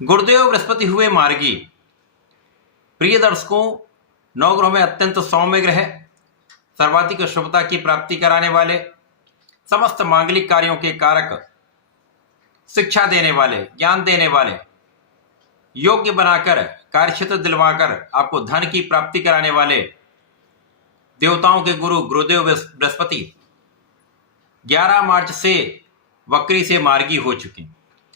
गुरुदेव बृहस्पति हुए मार्गी। प्रिय दर्शकों, नवग्रहों में अत्यंत सौम्य ग्रह, सर्वाधिक शुभता की प्राप्ति कराने वाले, समस्त मांगलिक कार्यों के कारक, शिक्षा देने वाले, ज्ञान देने वाले, योग्य बनाकर कार्यक्षेत्र दिलवाकर आपको धन की प्राप्ति कराने वाले देवताओं के गुरु गुरुदेव बृहस्पति 11 मार्च से वक्री से मार्गी हो चुके,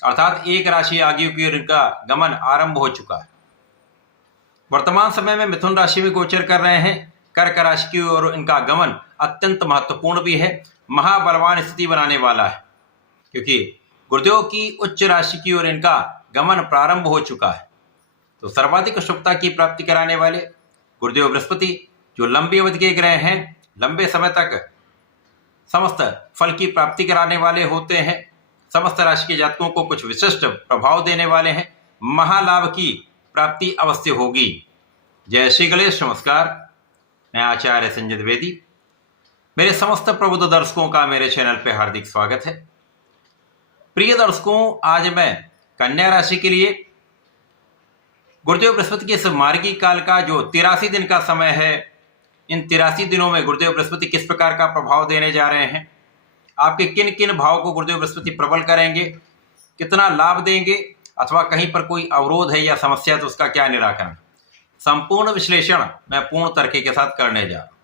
अर्थात एक राशि आगे की ओर इनका गमन आरंभ हो चुका है। वर्तमान समय में मिथुन राशि में गोचर कर रहे हैं। कर्क राशि की ओर इनका गमन अत्यंत महत्वपूर्ण भी है, महाबलवान स्थिति बनाने वाला है, क्योंकि गुरुदेव की उच्च राशि की ओर इनका गमन प्रारंभ हो चुका है। तो सर्वाधिक शुभता की प्राप्ति कराने वाले गुरुदेव बृहस्पति जो लंबी अवधि के ग्रह हैं, लंबे समय तक समस्त फल की प्राप्ति कराने वाले होते हैं, समस्त राशि के जातकों को कुछ विशिष्ट प्रभाव देने वाले हैं, महालाभ की प्राप्ति अवश्य होगी। जय श्री गणेश। नमस्कार, मैं आचार्य संजय द्विवेदी। मेरे समस्त प्रबुद्ध दर्शकों का मेरे चैनल पे हार्दिक स्वागत है। प्रिय दर्शकों, आज मैं कन्या राशि के लिए गुरुदेव बृहस्पति के इस मार्गी काल का जो 83 दिन का समय है, इन 83 दिनों में गुरुदेव बृहस्पति किस प्रकार का प्रभाव देने जा रहे हैं, आपके किन किन भाव को गुरुदेव बृहस्पति प्रबल करेंगे, कितना लाभ देंगे, अथवा कहीं पर कोई अवरोध है या समस्या तो उसका क्या निराकरण, संपूर्ण विश्लेषण मैं पूर्ण तर्क के साथ करने जा रहा हूं।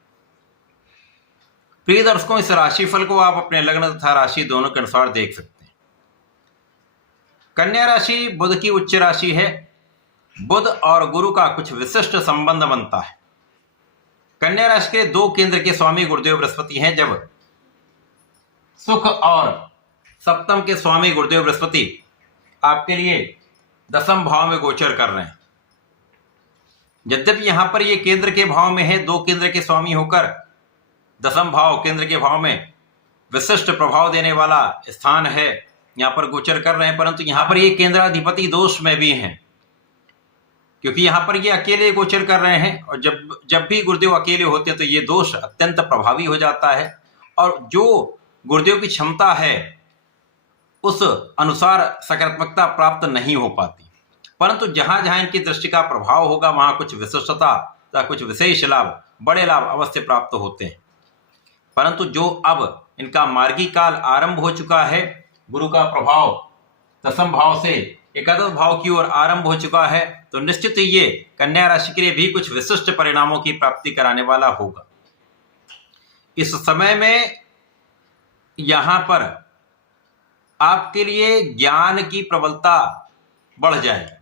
प्रिय दर्शकों, इस राशिफल को आप अपने लग्न तथा राशि दोनों के अनुसार देख सकते हैं। कन्या राशि बुध की उच्च राशि है। बुध और गुरु का कुछ विशिष्ट संबंध बनता है। कन्या राशि के 2 केंद्र के स्वामी गुरुदेव बृहस्पति हैं। जब सुख और सप्तम के स्वामी गुरुदेव बृहस्पति आपके लिए 10वें भाव में गोचर कर रहे हैं, यद्यपि यहां पर ये केंद्र के भाव में है, 2 केंद्र के स्वामी होकर 10वें भाव केंद्र के भाव में विशिष्ट प्रभाव देने वाला स्थान है, यहां पर गोचर कर रहे हैं, परंतु यहां पर ये केंद्राधिपति दोष में भी हैं, क्योंकि यहां पर ये अकेले गोचर कर रहे हैं। और जब भी गुरुदेव अकेले होते हैं तो ये दोष अत्यंत प्रभावी हो जाता है, और जो गुरुदेव की क्षमता है उस अनुसार सकारात्मकता प्राप्त नहीं हो पाती। परंतु जहां जहां इनकी दृष्टि का प्रभाव होगा वहां कुछ विशिष्टता या कुछ विशेष लाभ, बड़े लाभ अवश्य प्राप्त होते हैं। परंतु जो अब इनका मार्गी काल आरंभ हो चुका है, गुरु का प्रभाव 10वें भाव से एकादश भाव की ओर आरंभ हो चुका है, तो निश्चित ही ये कन्या राशि के लिए भी कुछ विशिष्ट परिणामों की प्राप्ति कराने वाला होगा। इस समय में यहां पर आपके लिए ज्ञान की प्रबलता बढ़ जाएगी।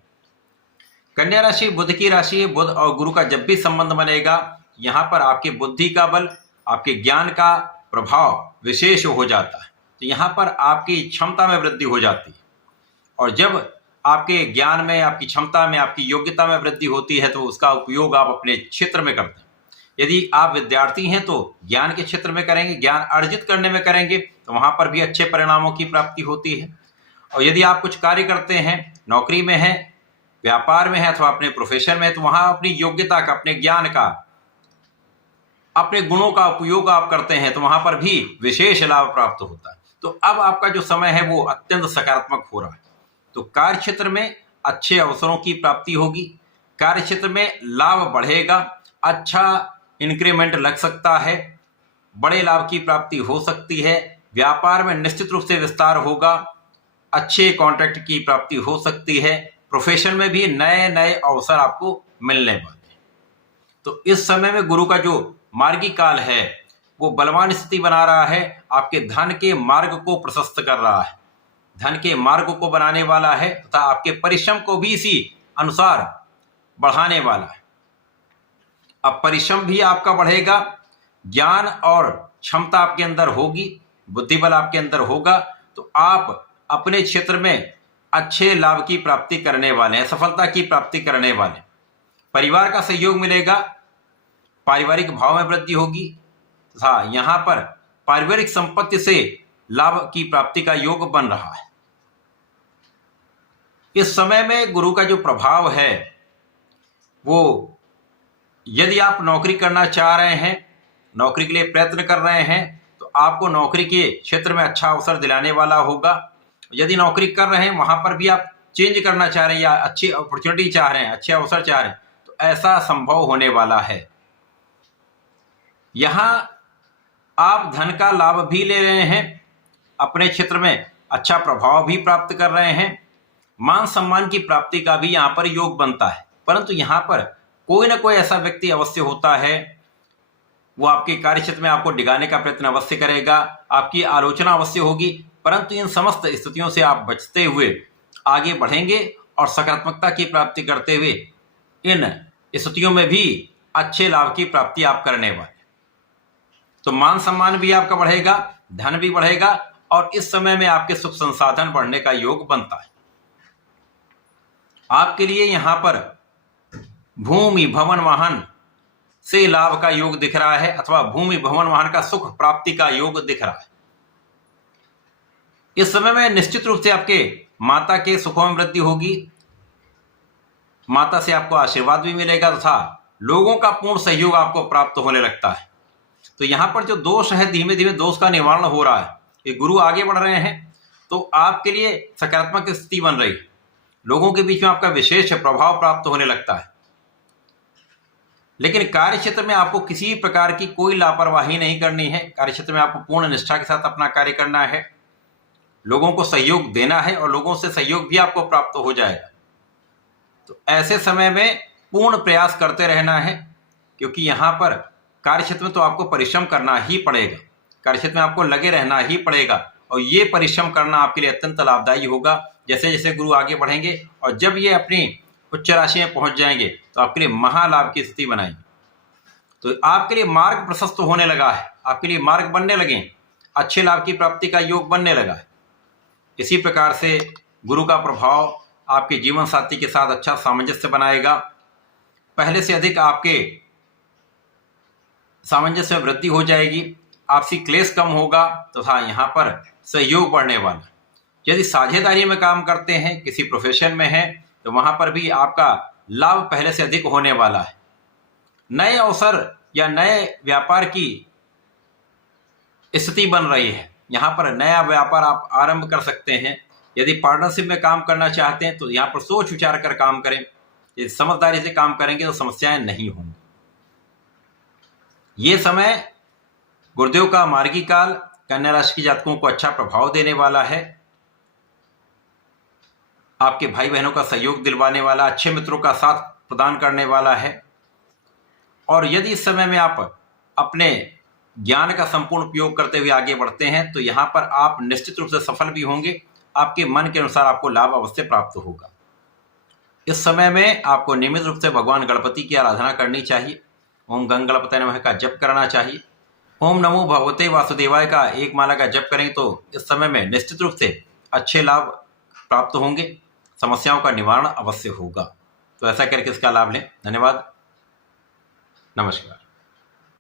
कन्या राशि बुध की राशि है। बुध और गुरु का जब भी संबंध बनेगा, यहां पर आपकी बुद्धि का बल, आपके ज्ञान का प्रभाव विशेष हो जाता है। तो यहां पर आपकी क्षमता में वृद्धि हो जाती है, और जब आपके ज्ञान में, आपकी क्षमता में, आपकी योग्यता में वृद्धि होती है तो उसका उपयोग आप अपने क्षेत्र में करते हैं। यदि आप विद्यार्थी हैं तो ज्ञान के क्षेत्र में करेंगे, ज्ञान अर्जित करने में करेंगे, तो वहां पर भी अच्छे परिणामों की प्राप्ति होती है। और यदि आप कुछ कार्य करते हैं, नौकरी में हैं, व्यापार में है, अथवा अपने प्रोफेशन में है, तो वहां अपनी योग्यता का, अपने ज्ञान का, अपने गुणों का उपयोग आप करते हैं, तो वहां पर भी विशेष लाभ प्राप्त होता है। तो अब आपका जो समय है वो अत्यंत सकारात्मक हो रहा है। तो कार्य क्षेत्र में अच्छे अवसरों की प्राप्ति होगी, कार्य क्षेत्र में लाभ बढ़ेगा, अच्छा इंक्रीमेंट लग सकता है, बड़े लाभ की प्राप्ति हो सकती है, व्यापार में निश्चित रूप से विस्तार होगा, अच्छे कॉन्ट्रैक्ट की प्राप्ति हो सकती है, प्रोफेशन में भी नए नए अवसर आपको मिलने वाले हैं। तो इस समय में गुरु का जो मार्गी काल है वो बलवान स्थिति बना रहा है, आपके धन के मार्ग को प्रशस्त कर रहा है, धन के मार्ग को बनाने वाला है, तथा आपके परिश्रम को भी इसी अनुसार बढ़ाने वाला है। अब परिश्रम भी आपका बढ़ेगा, ज्ञान और क्षमता आपके अंदर होगी, बुद्धिबल आपके अंदर होगा, तो आप अपने क्षेत्र में अच्छे लाभ की प्राप्ति करने वाले हैं, सफलता की प्राप्ति करने वाले। परिवार का सहयोग मिलेगा, पारिवारिक भाव में वृद्धि होगी तथा यहां पर पारिवारिक संपत्ति से लाभ की प्राप्ति का योग बन रहा है। इस समय में गुरु का जो प्रभाव है वो, यदि आप नौकरी करना चाह रहे हैं, नौकरी के लिए प्रयत्न कर रहे हैं, तो आपको नौकरी के क्षेत्र में अच्छा अवसर दिलाने वाला होगा। यदि नौकरी कर रहे हैं वहां पर भी आप चेंज करना चाह रहे हैं या अच्छी अपॉर्चुनिटी चाह रहे हैं, अच्छे अवसर चाह रहे हैं, तो ऐसा संभव होने वाला है। यहां आप धन का लाभ भी ले रहे हैं, अपने क्षेत्र में अच्छा प्रभाव भी प्राप्त कर रहे हैं, मान सम्मान की प्राप्ति का भी यहां पर योग बनता है। परंतु यहां पर कोई ना कोई ऐसा व्यक्ति अवश्य होता है, वो आपके कार्य क्षेत्र में आपको डिगाने का प्रयत्न अवश्य करेगा, आपकी आलोचना अवश्य होगी, परंतु इन समस्त स्थितियों से आप बचते हुए आगे बढ़ेंगे और सकारात्मकता की प्राप्ति करते हुए इन स्थितियों में भी अच्छे लाभ की प्राप्ति आप करने वाले। तो मान सम्मान भी आपका बढ़ेगा, धन भी बढ़ेगा और इस समय में आपके सुख संसाधन बढ़ने का योग बनता है। आपके लिए यहां पर भूमि भवन वाहन से लाभ का योग दिख रहा है, अथवा भूमि भवन वाहन का सुख प्राप्ति का योग दिख रहा है। इस समय में निश्चित रूप से आपके माता के सुखों में वृद्धि होगी, माता से आपको आशीर्वाद भी मिलेगा तथा लोगों का पूर्ण सहयोग आपको प्राप्त होने लगता है। तो यहां पर जो दोष है, धीमे धीमे दोष का निवारण हो रहा है। ये गुरु आगे बढ़ रहे हैं तो आपके लिए सकारात्मक स्थिति बन रही है, लोगों के बीच में आपका विशेष प्रभाव प्राप्त होने लगता है। लेकिन कार्य क्षेत्र में आपको किसी प्रकार की कोई लापरवाही नहीं करनी है। कार्य क्षेत्र में आपको पूर्ण निष्ठा के साथ अपना कार्य करना है, लोगों को सहयोग देना है और लोगों से सहयोग भी आपको प्राप्त हो जाएगा। तो ऐसे समय में पूर्ण प्रयास करते रहना है, क्योंकि यहाँ पर कार्य क्षेत्र में तो आपको परिश्रम करना ही पड़ेगा, कार्य क्षेत्र में आपको लगे रहना ही पड़ेगा और ये परिश्रम करना आपके लिए अत्यंत लाभदायी होगा। जैसे जैसे गुरु आगे बढ़ेंगे और जब ये अपनी उच्च राशि में पहुंच जाएंगे तो आपके लिए महालाभ की स्थिति बनाएंगे। तो आपके लिए मार्ग प्रशस्त होने लगा है, आपके लिए मार्ग बनने लगे, अच्छे लाभ की प्राप्ति का योग बनने लगा है। इसी प्रकार से गुरु का प्रभाव आपके जीवन साथी के साथ अच्छा सामंजस्य बनाएगा, पहले से अधिक आपके सामंजस्य में वृद्धि हो जाएगी, आपसी क्लेश कम होगा तथा यहाँ पर सहयोग बढ़ने वाला। यदि साझेदारी में काम करते हैं, किसी प्रोफेशन में हैं, तो वहां पर भी आपका लाभ पहले से अधिक होने वाला है। नए अवसर या नए व्यापार की स्थिति बन रही है, यहाँ पर नया व्यापार आप आरंभ कर सकते हैं। यदि पार्टनरशिप में काम करना चाहते हैं तो यहाँ पर सोच विचार कर काम करें, यदि समझदारी से काम करेंगे तो समस्याएं नहीं होंगी। ये समय गुरुदेव का मार्गी काल कन्या राशि के जातकों को अच्छा प्रभाव देने वाला है, आपके भाई बहनों का सहयोग दिलवाने वाला, अच्छे मित्रों का साथ प्रदान करने वाला है। और यदि इस समय में आप अपने ज्ञान का संपूर्ण उपयोग करते हुए आगे बढ़ते हैं तो यहाँ पर आप निश्चित रूप से सफल भी होंगे, आपके मन के अनुसार आपको लाभ अवश्य प्राप्त होगा। इस समय में आपको नियमित रूप से भगवान गणपति की आराधना करनी चाहिए, ओम गंग गणपतये नमः का जप करना चाहिए, ओम नमो भगवते वासुदेवाय का एक माला का जप करें तो इस समय में निश्चित रूप से अच्छे लाभ प्राप्त होंगे, समस्याओं का निवारण अवश्य होगा। तो ऐसा करके इसका लाभ लें। धन्यवाद, नमस्कार।